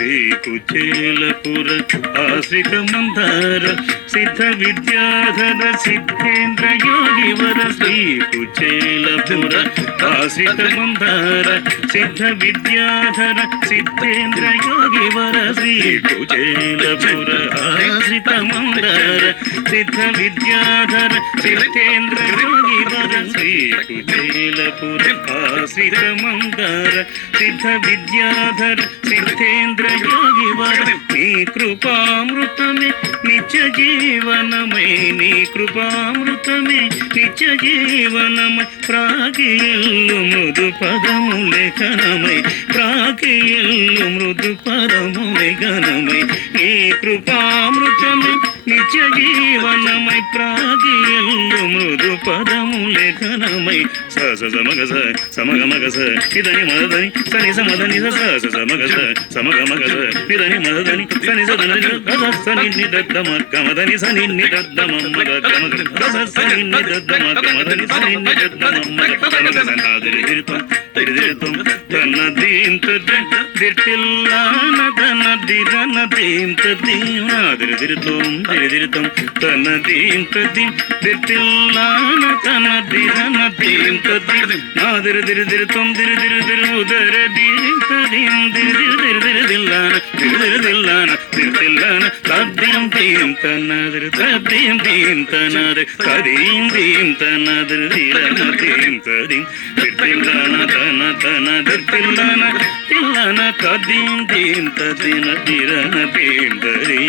శ్రీకుచేలపుర ఆశ్రిత మందార సిద్ధ విద్యాధర సిద్ధేంద్ర యోగివర శ్రీకుచేలపుర ఆశ్రిత మందార సిద్ధ విద్యాధర సిద్ధేంద్ర యోగివర శ్రీకుచేలపుర ఆశ్రిత మందార సిద్ధ విద్యాధర సిద్ధేంద్ర యోగివర శ్రీకుచేలపుర ఆశ్రిత మందార సిద్ధ విద్యాధర సిద్ధేంద్ర యోగివర నీ కృపామృతమే నిత్య జీవనమై నీ కృపామృతమే నిత్య జీవనమై ప్రాగియల్లు మృదు పదములే ఘనమై ప్రాగియల్లు మృదు పదములే ఘనమై నీ కృపామృతమే నిత్య జీవనమై ప్రాగియల్లు మృదు పదములే ఘనమై స సమగ సమగ మగ ఇదని మదని సని సమదని సమగ సమగ మగ ఇదని మదని సని సదని సని నిదద్దమ కమదని సని నిదద్దమ మగ కమగ సని నిదద్దమ కమదని సని నిదద్దమ మగ కమగ సనాదిరి దిరితం దిరితం తన దీంత దిర్తిల్లాన తన దిరన దీంత దీనాదిరి దిరితం దిరితం తన దీంత దిర్తిల్లాన తన దిరన దీంత దిరి నాదిరి దిరి దిరితం దిరి దిరి దిరి ఉదర దీంత దీం దిరి దిరి దిరి దిల్లాన దిరి దిల్లాన దిరి దిల్లాన తద్దిం దీం తనదిరి తద్దిం దీం తనది తదీం దీం తనదిరి దిరన దీం తదీం దిల్లాన తన తన దిల్లాన దిల్లాన తదీం దీం తదిన దిరన దీం దరీ